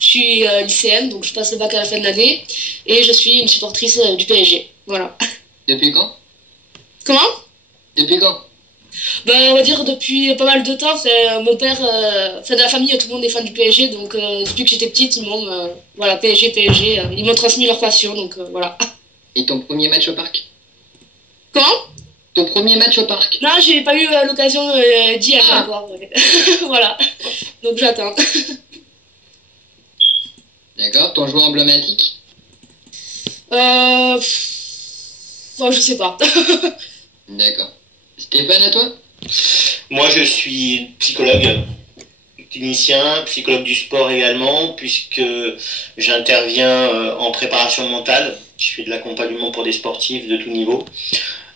Je suis lycéenne, donc je passe le bac à la fin de l'année. Et je suis une supportrice du PSG. Voilà. Depuis quand? Comment? Depuis quand? Ben, on va dire depuis pas mal de temps. Mon père, de la famille, tout le monde est fan du PSG. Donc depuis que j'étais petite, tout le monde, voilà, PSG, PSG. Ils m'ont transmis leur passion, donc voilà. Et ton premier match au parc? Comment? Ton premier match au parc? Non, j'ai pas eu l'occasion d'y aller encore. Ouais. Voilà. Donc j'attends. D'accord. Ton joueur emblématique? Bon, je sais pas. D'accord. Stéphane, à toi? Moi, je suis psychologue, clinicien, psychologue du sport également, puisque j'interviens en préparation mentale. Je fais de l'accompagnement pour des sportifs de tout niveau.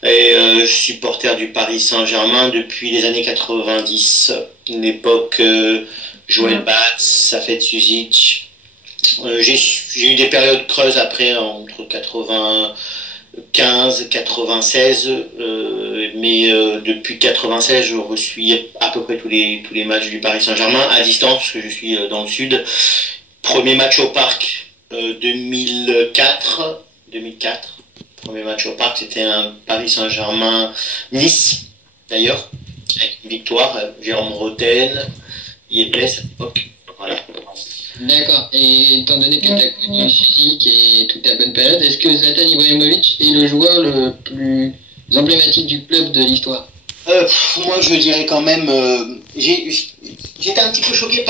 Et je suis supporter du Paris Saint-Germain depuis les années 90. L'époque Joël Batz, Safet Suzic. J'ai eu des périodes creuses après, entre 95, 96, mais depuis 96, je reçuis à peu près tous les matchs du Paris Saint-Germain à distance, parce que je suis dans le sud. Premier match au parc 2004. Premier match au parc, c'était un Paris Saint-Germain-Nice, d'ailleurs, avec une victoire. Jérôme Roten, Yepes à l'époque. Voilà. D'accord. Et étant donné que tu as connu Suzik et toute ta bonne période, est-ce que Zlatan Ibrahimovic est le joueur le plus emblématique du club de l'histoire? Moi, je dirais quand même... j'étais un petit peu choqué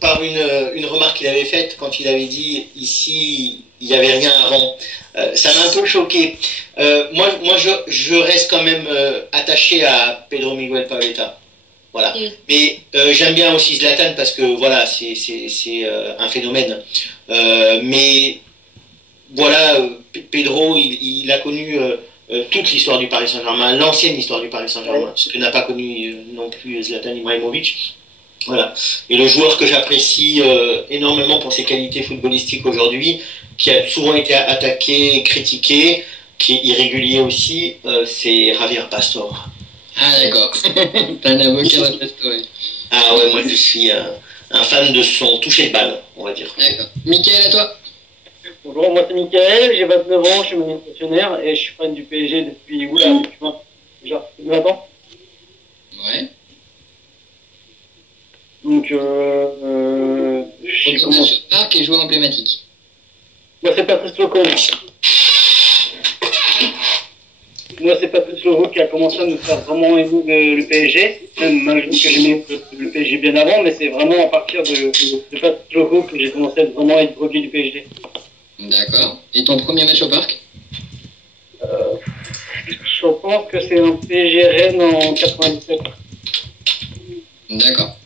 par une remarque qu'il avait faite quand il avait dit « ici, il n'y avait rien avant ». Ça m'a un peu choqué. Moi je reste quand même attaché à Pedro Miguel Paoletta. Voilà. Mais j'aime bien aussi Zlatan parce que voilà, c'est un phénomène. Mais voilà, Pedro, il a connu toute l'histoire du Paris Saint-Germain, l'ancienne histoire du Paris Saint-Germain, ce que n'a pas connu non plus Zlatan Ibrahimovic. Voilà. Et le joueur que j'apprécie énormément pour ses qualités footballistiques aujourd'hui, qui a souvent été attaqué, critiqué, qui est irrégulier aussi, c'est Javier Pastore. Ah d'accord. T'es un avocat de Pastore. Ah ouais, moi je suis un fan de son toucher de balle, on va dire. D'accord. Mickaël, à toi? Bonjour, moi c'est Mickaël, j'ai 29 ans, je suis manutentionnaire et je suis fan du PSG depuis, depuis 20 ans. Ouais. Donc, Premier match au parc et joueur emblématique. Moi c'est Patrice Loco. Moi c'est Patrice Loco qui a commencé à nous faire vraiment aimer le PSG. Même malgré que j'aimais le PSG bien avant, mais c'est vraiment à partir de Patrice Loco que j'ai commencé à vraiment être drogué du PSG. D'accord. Et ton premier match au parc? Je pense que c'est un PSG Rennes en 97. D'accord.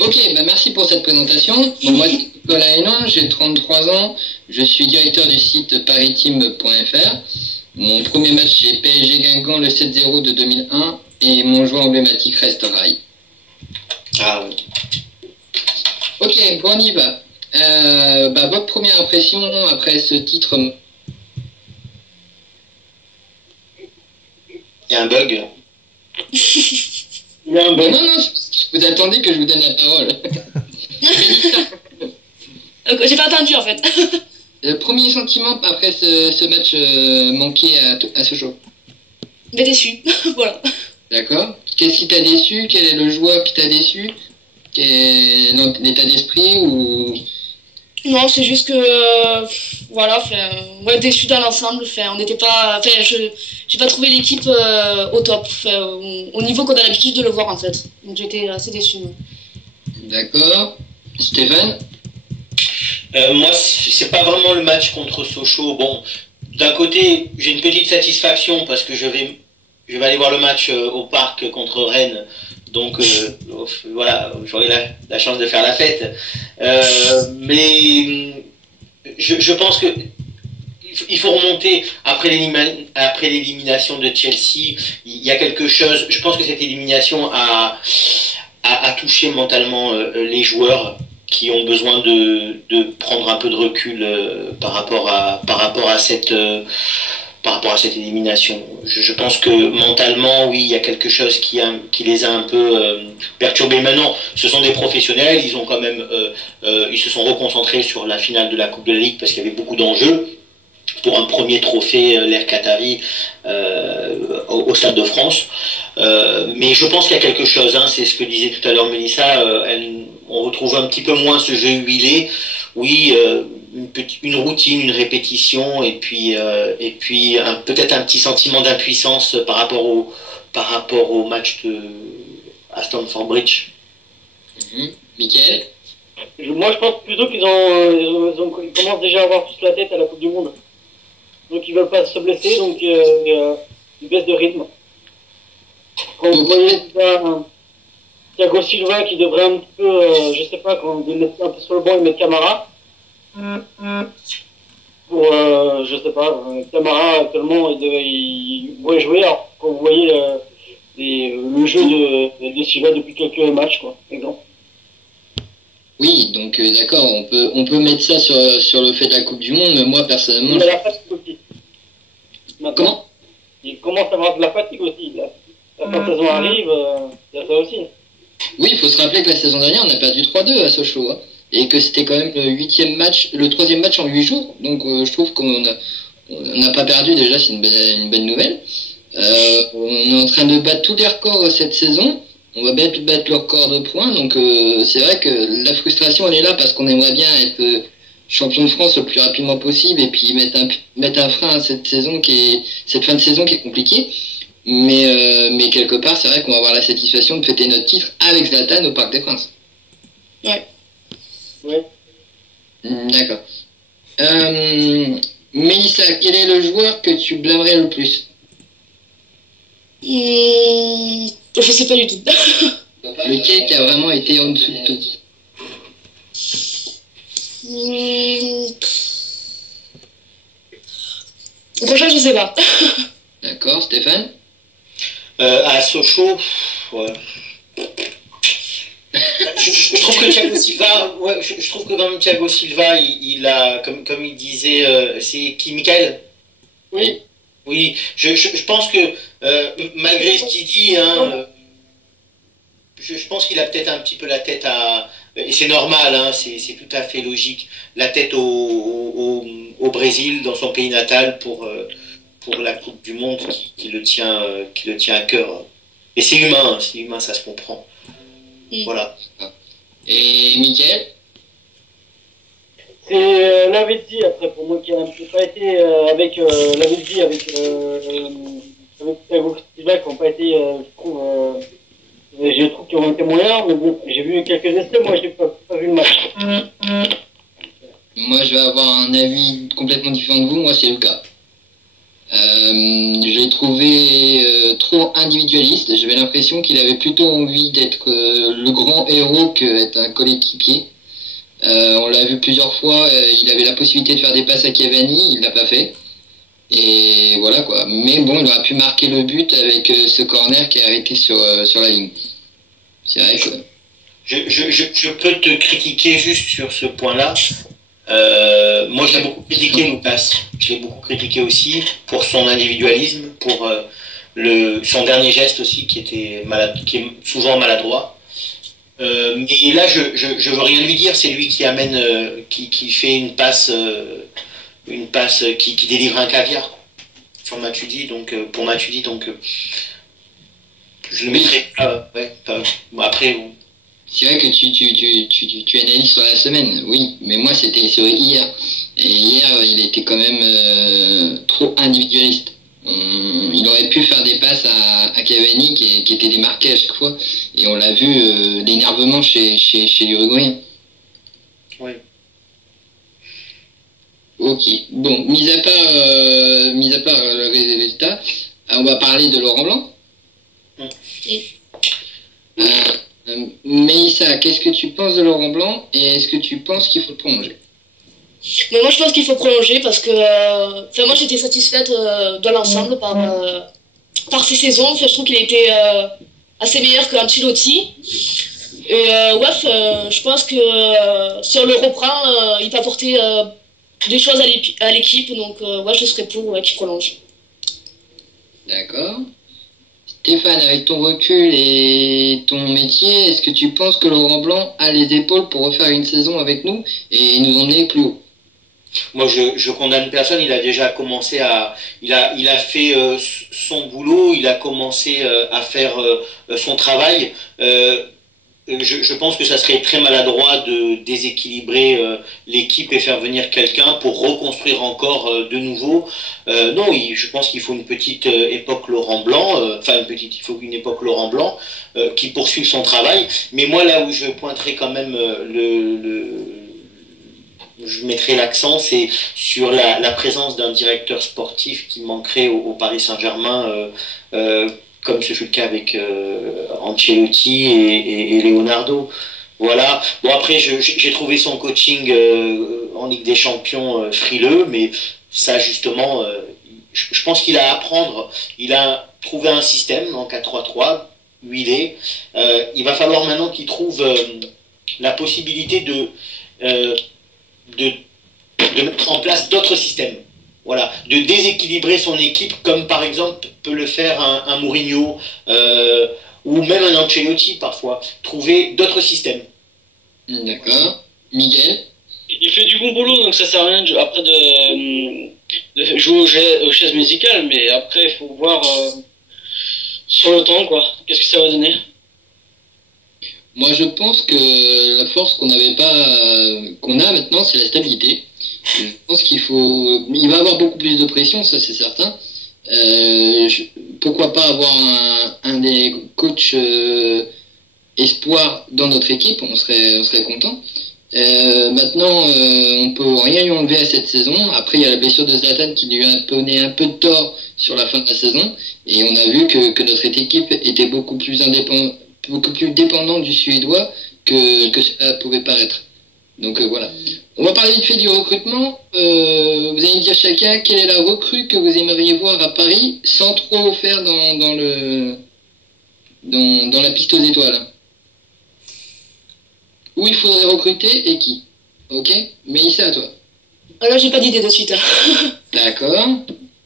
Ok, bah merci pour cette présentation. Bon, moi, c'est Nicolas Hénon, j'ai 33 ans, je suis directeur du site paristeam.fr. Mon premier match, c'est PSG Guingamp, le 7-0 de 2001, et mon joueur emblématique reste Rai. Ah oui. Ok, bon, on y va. Votre première impression après ce titre? Il y a un bug. Il y a un Bon, bon. non, vous attendez que je vous donne la parole. J'ai pas entendu en fait. Le premier sentiment après ce match manqué à Sochaux? Mais déçu. Voilà. D'accord. Qu'est-ce qui t'a déçu? Quel est le joueur qui t'a déçu? L'état d'esprit ou... Non, c'est juste que voilà, ouais, déçu dans l'ensemble. On n'était pas, j'ai pas trouvé l'équipe au top, au niveau qu'on a l'habitude de le voir en fait. Donc j'étais assez déçu. D'accord. Stéphane? Moi, c'est pas vraiment le match contre Sochaux. Bon, d'un côté, j'ai une petite satisfaction parce que je vais aller voir le match au parc contre Rennes. Donc voilà, j'aurai la chance de faire la fête. Mais je pense que il faut remonter après l'élimination de Chelsea. Il y a quelque chose. Je pense que cette élimination a touché mentalement les joueurs qui ont besoin de prendre un peu de recul par rapport à cette par rapport à cette élimination. Je pense que mentalement, oui, il y a quelque chose qui les a un peu perturbés. Maintenant, ce sont des professionnels, ils ont quand même, ils se sont reconcentrés sur la finale de la Coupe de la Ligue parce qu'il y avait beaucoup d'enjeux pour un premier trophée, l'Air Qatari, au Stade de France. Mais je pense qu'il y a quelque chose, hein, c'est ce que disait tout à l'heure Mélissa, on retrouve un petit peu moins ce jeu huilé. Oui, une routine, une répétition, et puis peut-être un petit sentiment d'impuissance par rapport au match à Stamford Bridge. Mickaël? Moi, je pense plutôt qu'ils commencent déjà à avoir tous la tête à la Coupe du Monde. Donc, ils veulent pas se blesser, donc ils baissent de rythme. Quand vous voyez Thiago Silva qui devrait un petit peu, je sais pas, quand il met un peu sur le banc, il met Camara. Pour, je sais pas, Camara actuellement, il pourrait jouer. Alors, quand vous voyez le jeu de Silva depuis quelques matchs, quoi, exemple. Oui, donc d'accord, on peut mettre ça sur le fait de la Coupe du Monde, mais moi personnellement... Il a la fatigue aussi. Maintenant, comment? il commence à avoir de la fatigue aussi. La fin de saison arrive, il y a ça aussi. Oui, il faut se rappeler que la saison dernière, on a perdu 3-2 à Sochaux, hein, et que c'était quand même le troisième match en 8 jours, donc je trouve qu'on n'a pas perdu, déjà c'est une bonne nouvelle. On est en train de battre tous les records cette saison. On va battre le record de points, donc c'est vrai que la frustration elle est là parce qu'on aimerait bien être champion de France le plus rapidement possible et puis mettre un frein à cette fin de saison qui est compliquée. Mais quelque part, c'est vrai qu'on va avoir la satisfaction de fêter notre titre avec Zlatan au Parc des Princes. Ouais. Ouais. D'accord. Mélissa, quel est le joueur que tu blâmerais le plus? Je sais pas du tout. Lequel qui a vraiment été en dessous de tout? Le prochain, je sais pas. D'accord, Stéphane? À Sochaux, ouais. Je trouve que Thiago Silva, ouais, je trouve que quand même Thiago Silva, il a, comme il disait, c'est qui, Mickaël? Oui. Oui, je pense que malgré ce qu'il dit, hein, je pense qu'il a peut-être un petit peu la tête et c'est normal, hein, c'est tout à fait logique, la tête au Brésil, dans son pays natal, pour la Coupe du Monde qui le tient à cœur. Et c'est humain, ça se comprend. Voilà. Et Mickaël? C'est Lavezzi, après, pour moi, qui n'a pas été avec Lavezzi, avec Thiago Silva, qui n'ont pas été, je trouve qu'ils ont été moyens, mais bon, j'ai vu quelques essais, moi, j'ai pas vu le match. Moi, je vais avoir un avis complètement différent de vous, moi, c'est Lucas. Je l'ai trouvé trop individualiste, j'avais l'impression qu'il avait plutôt envie d'être le grand héros qu'être un coéquipier. On l'a vu plusieurs fois, il avait la possibilité de faire des passes à Cavani, il l'a pas fait. Et voilà quoi. Mais bon, il aurait pu marquer le but avec ce corner qui est arrêté sur la ligne. C'est vrai que... Je peux te critiquer juste sur ce point-là. Moi, je l'ai beaucoup critiqué, Lucas. Je l'ai beaucoup critiqué aussi pour son individualisme, pour son dernier geste aussi qui est souvent maladroit. Mais là, je veux rien lui dire. C'est lui qui amène, qui fait une passe qui délivre un caviar sur Matuidi. Donc pour Matuidi, donc je le mettrai. Après. C'est vrai que tu analyses sur la semaine, oui, mais moi c'était sur hier. Et hier, il était quand même trop individualiste. Il aurait pu faire des passes à Cavani qui était démarqué à chaque fois. Et on l'a vu, l'énervement chez l'Uruguayen. Oui. Ok, bon, mis à part le résultat, on va parler de Laurent Blanc. Oui. Mélissa, qu'est-ce que tu penses de Laurent Blanc et est-ce que tu penses qu'il faut le prolonger? Mais moi, je pense qu'il faut prolonger parce que moi, j'étais satisfaite dans l'ensemble par ces saisons. Je trouve qu'il était assez meilleur qu'Ancelotti. Et je pense que si on le reprend, il peut apporter des choses à l'équipe. Donc, je serais pour qu'il prolonge. D'accord. Stéphane, avec ton recul et ton métier, est-ce que tu penses que Laurent Blanc a les épaules pour refaire une saison avec nous et nous emmener plus haut? Moi, je condamne personne. Il a déjà commencé il a fait son boulot. Il a commencé à faire son travail. Je pense que ça serait très maladroit de déséquilibrer l'équipe et faire venir quelqu'un pour reconstruire encore de nouveau. Non, je pense qu'il faut une petite époque Laurent Blanc, il faut une époque Laurent Blanc qui poursuive son travail. Mais moi, là où je pointerai quand même je mettrai l'accent, c'est sur la présence d'un directeur sportif qui manquerait au Paris Saint-Germain. Comme ce fut le cas avec Ancelotti et Leonardo. Voilà. Bon, après, j'ai trouvé son coaching en Ligue des Champions frileux, mais ça, justement, je pense qu'il a à apprendre. Il a trouvé un système en 4-3-3, huilé. Il va falloir maintenant qu'il trouve la possibilité de mettre en place d'autres systèmes. Voilà, de déséquilibrer son équipe, comme par exemple peut le faire un Mourinho ou même un Ancelotti parfois. Trouver d'autres systèmes. D'accord. Miguel? Il fait du bon boulot, donc ça sert à rien après de jouer aux chaises musicales, mais après il faut voir sur le temps, quoi. Qu'est-ce que ça va donner? Moi, je pense que la force qu'on n'avait pas, qu'on a maintenant, c'est la stabilité. Je pense il va avoir beaucoup plus de pression, ça c'est certain. Pourquoi pas avoir un des coachs espoir dans notre équipe, on serait content. Maintenant, on peut rien lui enlever à cette saison. Après, il y a la blessure de Zlatan qui lui a donné un peu de tort sur la fin de la saison, et on a vu que notre équipe était beaucoup plus dépendante du Suédois que ça pouvait paraître. Donc voilà. On va parler vite fait du recrutement. Vous allez me dire chacun quelle est la recrue que vous aimeriez voir à Paris, sans trop faire dans la piste aux étoiles. Où il faudrait recruter et qui. Ok? Mélissa, à toi. Là, j'ai pas d'idée de suite. D'accord.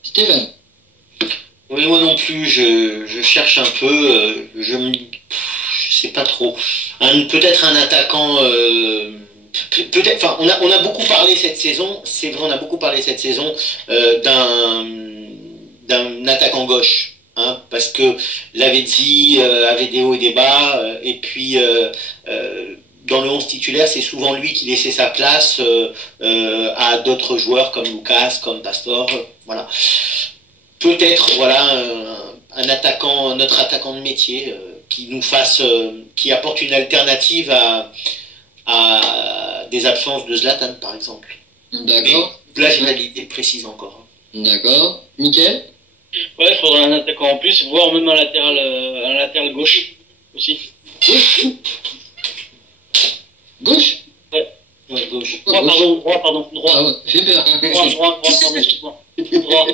Stéphane. Oui, moi non plus, je cherche un peu, je sais pas trop. Peut-être un attaquant. Peut-être, enfin, on a beaucoup parlé cette saison. C'est vrai, on a beaucoup parlé cette saison d'un attaquant gauche. Hein, parce que Lavezzi avait des hauts et des bas, et puis dans le 11 titulaire, c'est souvent lui qui laissait sa place à d'autres joueurs comme Lucas, comme Pastor, voilà. Peut-être, voilà, notre attaquant de métier qui apporte une alternative à des absences de Zlatan, par exemple. D'accord. Mais là, j'ai pas d'idée précise encore. D'accord. Mickaël? Ouais, il faudrait un attaquant en plus, voire même un latéral gauche aussi. Gauche? Ouais. Ouais, gauche. Droit, pardon. Ah ouais, fais peur. Droit, pardon, excuse-moi. Droit.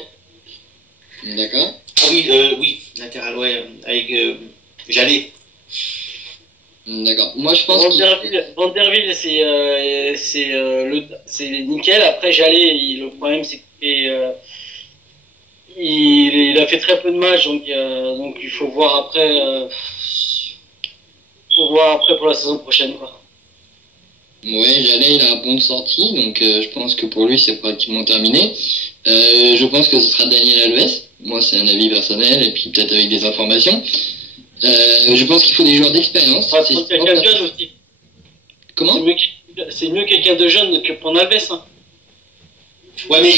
D'accord. Ah oui, oui, latéral, ouais, avec Jallet. D'accord. Moi, je pense Van der Wiel, c'est nickel. Après, Jallet, le problème, c'est qu'il il a fait très peu de matchs, donc il faut voir après. Pour la saison prochaine, quoi. Ouais, Jallet, il a un bon de sortie, donc je pense que pour lui, c'est pratiquement terminé. Je pense que ce sera Daniel Alves. Moi, c'est un avis personnel, et puis peut-être avec des informations. Je pense qu'il faut des joueurs d'expérience. Ah, c'est quelqu'un de jeune aussi. Comment? C'est mieux quelqu'un de jeune que prendre Alves. Hein. Ouais, mais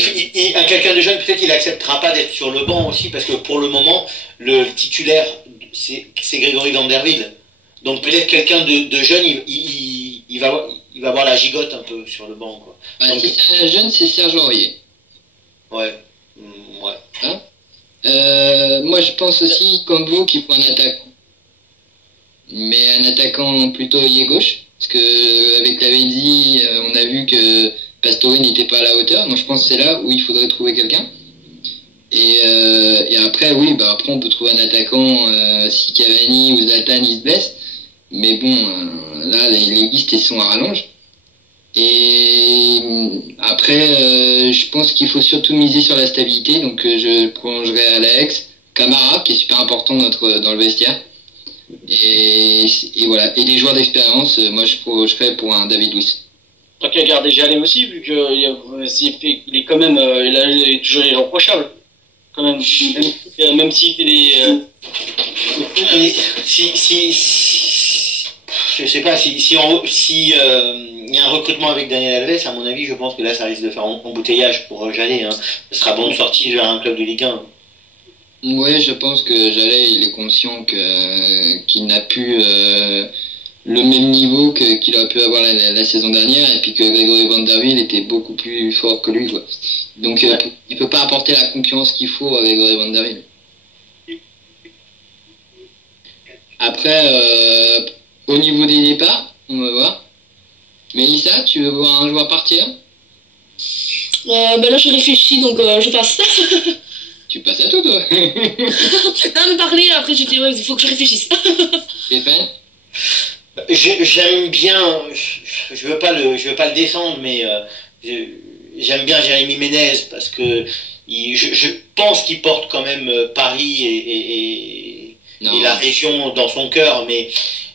quelqu'un de jeune, peut-être il acceptera pas d'être sur le banc aussi, parce que pour le moment, le titulaire, c'est Grégory Van der Wiel. Donc peut-être quelqu'un de jeune, il va avoir la gigote un peu sur le banc, quoi. Bah, donc, si c'est un jeune, c'est Serge Aurier. Ouais. Ouais. Hein? Moi, je pense aussi, comme vous, qu'il faut un attaquant. Mais un attaquant plutôt ailier gauche. Parce que avec Lavezzi, on a vu que Pastore n'était pas à la hauteur. Donc je pense que c'est là où il faudrait trouver quelqu'un. Et après, oui, bah après on peut trouver un attaquant si Cavani ou Zlatan ils se blessent. Mais bon, là, les listes elles sont à rallonge. Et après, je pense qu'il faut surtout miser sur la stabilité. Donc je prolongerai Alex, Camara, qui est super important dans le vestiaire. Et voilà. Et des joueurs d'expérience, moi je ferais pour un David Luiz. Tant qu'à garder Jalem aussi, vu qu'il est quand même, il est toujours irréprochable. Quand même, même s'il fait des. Je sais pas, si il y a un recrutement avec Daniel Alves, à mon avis, je pense que là, ça risque de faire embouteillage pour Jallet. Hein. Ce sera bon de sortie vers un club de Ligue 1. Ouais, je pense que Jallet, il est conscient qu'il n'a plus le même niveau qu'il aurait pu avoir la saison dernière, et puis que Grégory Van der Wiel était beaucoup plus fort que lui, quoi. Donc il peut pas apporter la concurrence qu'il faut à Grégory Van der Wiel. Après, au niveau des départs, on va voir. Mélissa, tu veux voir un joueur partir? Là je réfléchis, donc je passe. Tu passes à tout, toi. Non, mais parler, après j'étais, ouais, il faut que je réfléchisse. Stéphane? J'aime bien, je veux pas le descendre, mais j'aime bien Jérémy Ménez parce que je pense qu'il porte quand même Paris et la région dans son cœur, mais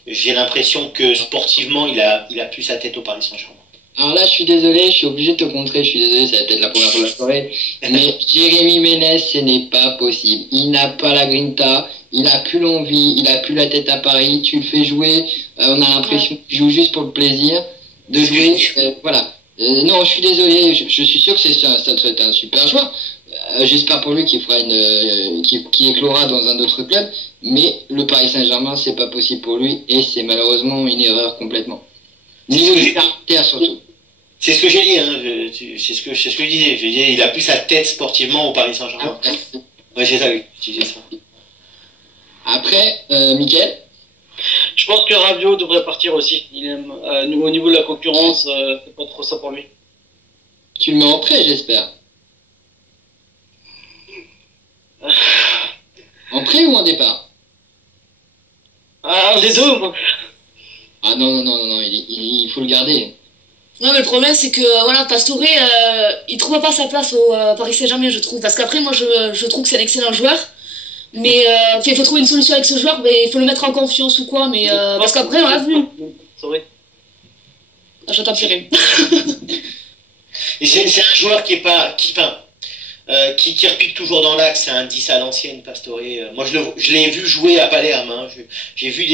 j'ai l'impression que sportivement il a plus sa tête au Paris Saint-Germain. Alors là, je suis désolé, je suis obligé de te contrer, je suis désolé, ça va peut-être la première fois de la soirée, mais Jérémy Ménez, ce n'est pas possible. Il n'a pas la grinta, il a plus l'envie, il a plus la tête à Paris, tu le fais jouer, on a l'impression qu'il joue juste pour le plaisir de jouer, voilà. Non, je suis désolé, je suis sûr que ça doit être un super joueur. J'espère pour lui qu'il fera qu'il éclora dans un autre club, mais le Paris Saint-Germain, c'est pas possible pour lui, et c'est malheureusement une erreur complètement. Niveau du caractère surtout. C'est ce que j'ai dit, hein. C'est ce que je disais. Je disais, il a plus sa tête sportivement au Paris Saint-Germain. Ouais, j'ai ça, utilisé ça. Après, Mickaël? Je pense que Rabiot devrait partir aussi. Il aime, au niveau de la concurrence, c'est pas trop ça pour lui. Tu le mets en prêt, j'espère. En prêt ou en départ? Ah, un des deux, moi. Ah non, il faut le garder. Non, mais le problème, c'est que voilà, Pastore, il trouve pas sa place au Paris Saint-Germain, je trouve. Parce qu'après, moi, je trouve que c'est un excellent joueur. Mais il faut trouver une solution avec ce joueur, mais il faut le mettre en confiance ou quoi. Mais parce qu'après, on l'a vu. J'entends plus rien. Et c'est un joueur qui repique toujours dans l'axe, c'est un 10 à l'ancienne, Pastore. Moi, je l'ai vu jouer à Palerme. Hein. J'ai vu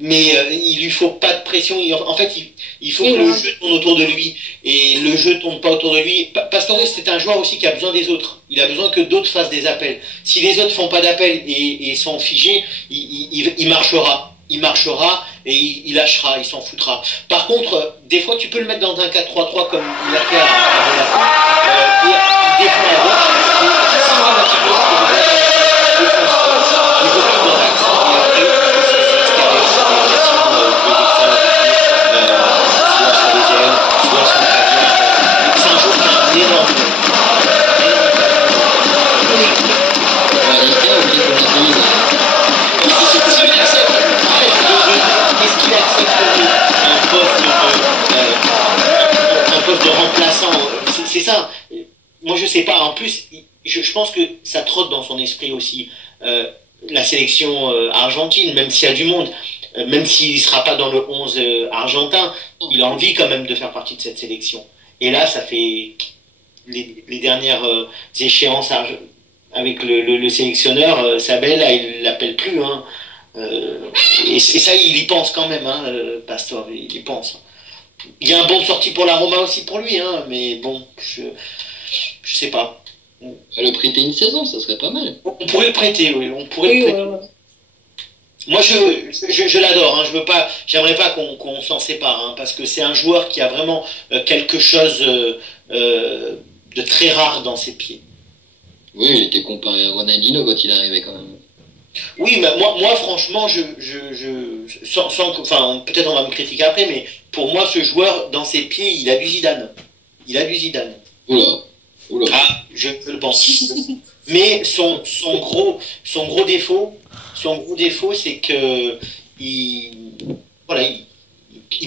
mais il lui faut pas de pression. En fait, il faut que le jeu tourne autour de lui. Et le jeu tourne pas autour de lui. Pastore, c'est un joueur aussi qui a besoin des autres. Il a besoin que d'autres fassent des appels. Si les autres font pas d'appels et sont figés, il marchera. Il marchera et il lâchera, il s'en foutra. Par contre, des fois, tu peux le mettre dans un 4-3-3 comme il a fait à Monaco. Et il défend à gauche. Et si on a la figure, il veut plus dans l'axe. C'est un joueur qui a un énorme. Qu'est-ce qu'il accepte un poste de remplaçant? C'est ça. Moi, je sais pas. En plus, je pense que ça trotte dans son esprit aussi. La sélection argentine, même s'il y a du monde, même s'il ne sera pas dans le 11 argentin, il a envie quand même de faire partie de cette sélection. Et là, ça fait les dernières échéances avec le sélectionneur, Sabel, là, il l'appelle plus. Hein. Et ça, il y pense quand même, hein, Pastore, il y pense. Il y a un bon de sortie pour la Roma aussi pour lui, hein, mais bon, je sais pas. Le prêter une saison, ça serait pas mal. On pourrait le prêter, oui, on pourrait le prêter. Ouais. Moi, je l'adore, hein, j'aimerais pas qu'on s'en sépare, hein, parce que c'est un joueur qui a vraiment quelque chose de très rare dans ses pieds. Oui, il était comparé à Ronaldinho quand il arrivait quand même. Oui, mais moi franchement, enfin, peut-être on va me critiquer après, mais pour moi, ce joueur, dans ses pieds, il a du Zidane. Oula. Ah, je le pense. Mais son gros défaut, c'est que il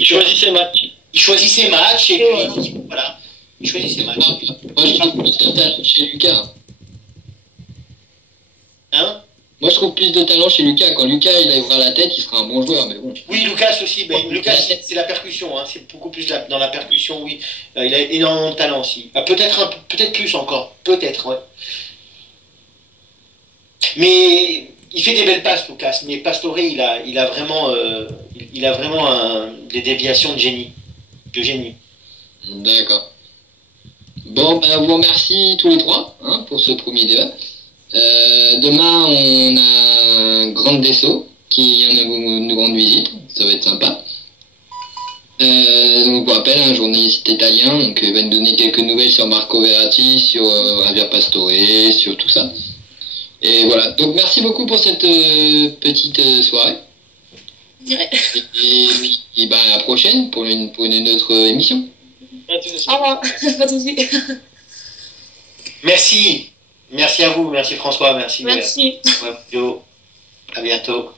choisit ses matchs. Il choisit ses matchs et puis voilà. Il choisit ses matchs. Moi, je trouve que c'est un talent chez Lucas. Moi, je trouve plus de talent chez Lucas. Quand Lucas il lèvera la tête, il sera un bon joueur, mais bon. Oui, Lucas aussi. Ben, Lucas, c'est la percussion. Hein. C'est beaucoup plus dans la percussion, oui. Il a énormément de talent aussi. Peut-être plus encore. Peut-être, ouais. Mais il fait des belles passes, Lucas. Mais Pastore, il a vraiment des déviations de génie. De génie. D'accord. Bon, ben, vous remercie tous les trois hein, pour ce premier débat. Demain, on a un Grand Desso qui vient nous rendre visite. Ça va être sympa. Donc, pour rappel, un journaliste italien donc, va nous donner quelques nouvelles sur Marco Verratti, sur Javier Pastore, sur tout ça. Et voilà. Donc, merci beaucoup pour cette petite soirée. Ouais. Et ben, à la prochaine pour une autre émission. Au revoir. Pas de soucis. Merci. Merci à vous. Merci François. Merci. Merci. À bientôt.